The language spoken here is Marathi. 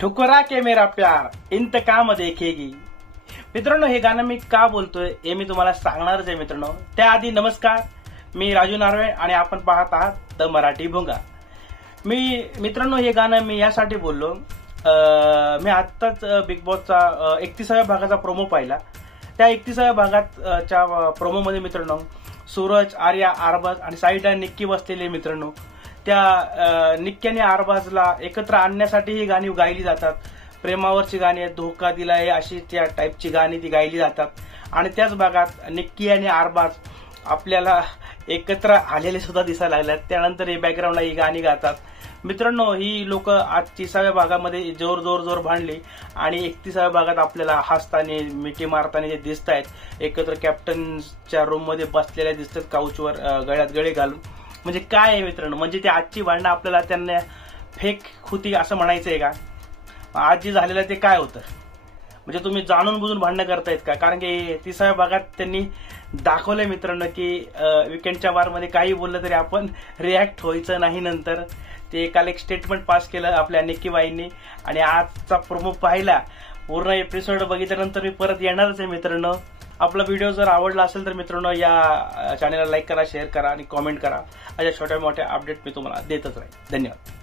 ठुकरा के मेरा प्यार इंतकाम देखेगी। मित्रांनो, हे गाणं मी का बोलतोय हे मी तुम्हाला सांगणारच आहे मित्रांनो। त्याआधी नमस्कार, मी राजू नार्वे आणि आपण पाहत आहात द मराठी भुंगा। मित्रांनो, हे गाणं मी यासाठी बोललो, मी आत्ताच बिग बॉसचा 31व्या भागाचा प्रोमो पाहिला। त्या 31व्या भागाच्या प्रोमो मध्ये मित्रांनो सूरज, आर्या, आरबाज आणि साईडला निक्की बसलेले मित्रांनो, त्या निक्की आणि आरबाजला एकत्र आणण्यासाठी ही गाणी गायली जातात। प्रेमावरची गाणी आहेत, धोका दिलाय अशी त्या टाईपची गाणी ती गायली जातात। आणि त्याच भागात निक्की आणि आरबाज आपल्याला एकत्र आलेले सुद्धा दिसायला लागतात। त्यानंतर हे बॅकग्राऊंडला ही गाणी गातात। मित्रांनो, ही लोक आज 30व्या भागामध्ये जोर भांडली आणि 31व्या भागात आपल्याला हसताना मिठी मारताना जे दिसत आहेत, एकत्र कॅप्टनच्या रूम मध्ये बसलेल्या दिसतात, काउचवर गळ्यात गळे घालून। म्हणजे काय आहे मित्रांनो, म्हणजे ती आजची भांडणं आपल्याला त्यांना फेक होती असं म्हणायचंय का? आज जे झालेलं ते काय होतं? म्हणजे तुम्ही जाणून बुजून भांडणं करतायत का? कारण की 30व्या भागात त्यांनी दाखवलंय मित्रांनो की विकेंडच्या वारमध्ये काही बोललं तरी आपण रिॲक्ट व्हायचं नाही। नंतर ते काल एक स्टेटमेंट पास केलं आपल्या निक्कीबाईंनी आणि आजचा प्रोमो पाहिला, पूर्ण एपिसोड बघितल्यानंतर मी परत येणारच आहे मित्रांनो। आपला व्हिडिओ जर आवडला असेल तर मित्रांनो या चॅनलला लाईक करा, शेअर करा आणि कॉमेंट करा। अशा छोट्या मोठ्या अपडेट मी तुम्हाला देतच राहील। धन्यवाद।